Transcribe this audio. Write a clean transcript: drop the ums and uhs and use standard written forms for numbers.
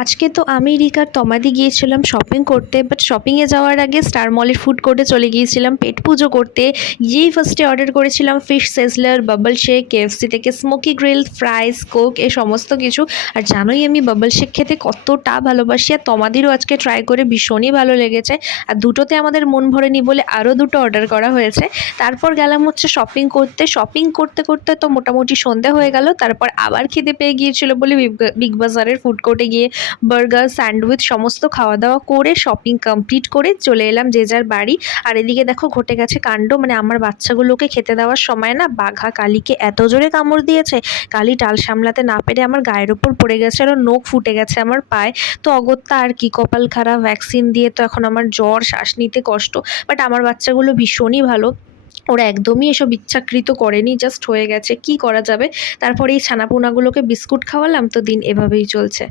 আজকে তো আমি রিক আর তমাদি গিয়েছিলাম শপিং করতে, বাট শপিংয়ে যাওয়ার আগে স্টার মলের ফুড কোর্টে চলে গিয়েছিলাম পেট পুজো করতে। গিয়েই ফার্স্টে অর্ডার করেছিলাম ফিশ সেজলার, বাবল শেক, কেএফসি থেকে স্মোকি গ্রিল, ফ্রাইস, কোক এ সমস্ত কিছু। আর জানোই আমি বাবল শেক খেতে কতটা ভালোবাসি, আর তমাদিরও আজকে ট্রাই করে ভীষণই ভালো লেগেছে। আর দুটোতে আমাদের মন ভরেনি বলে আরও দুটো অর্ডার করা হয়েছে। তারপর গেলাম হচ্ছে শপিং করতে। শপিং করতে করতে তো মোটামুটি সন্ধে হয়ে গেল। তারপর আবার খিদে পেয়ে গিয়েছিল বলে বিগ বাজারের ফুড কোর্টে গিয়ে বার্গার, স্যান্ডউইচ সমস্ত খাওয়া দাওয়া করে শপিং কমপ্লিট করে চলে এলাম যে যার বাড়ি। আর এদিকে দেখো ঘটে গেছে কাণ্ড, মানে আমার বাচ্চাগুলোকে খেতে দেওয়ার সময় না বাঘা কালীকে এত জোরে কামড় দিয়েছে, কালী টাল সামলাতে না পেরে আমার গায়ের ওপর পড়ে গেছে, আরও নখ ফুটে গেছে আমার পায়ে। তো অগত্যা আর কি, কপাল খারাপ, ভ্যাকসিন দিয়ে তো এখন আমার জ্বর, শ্বাস নিতে কষ্ট। বাট আমার বাচ্চাগুলো ভীষণই ভালো, ওরা একদমই এসব ইচ্ছাকৃত করেনি, জাস্ট হয়ে গেছে, কি করা যাবে। তারপরে এই ছানাপোনাগুলোকে বিস্কুট খাওয়ালাম, তো দিন এভাবেই চলছে।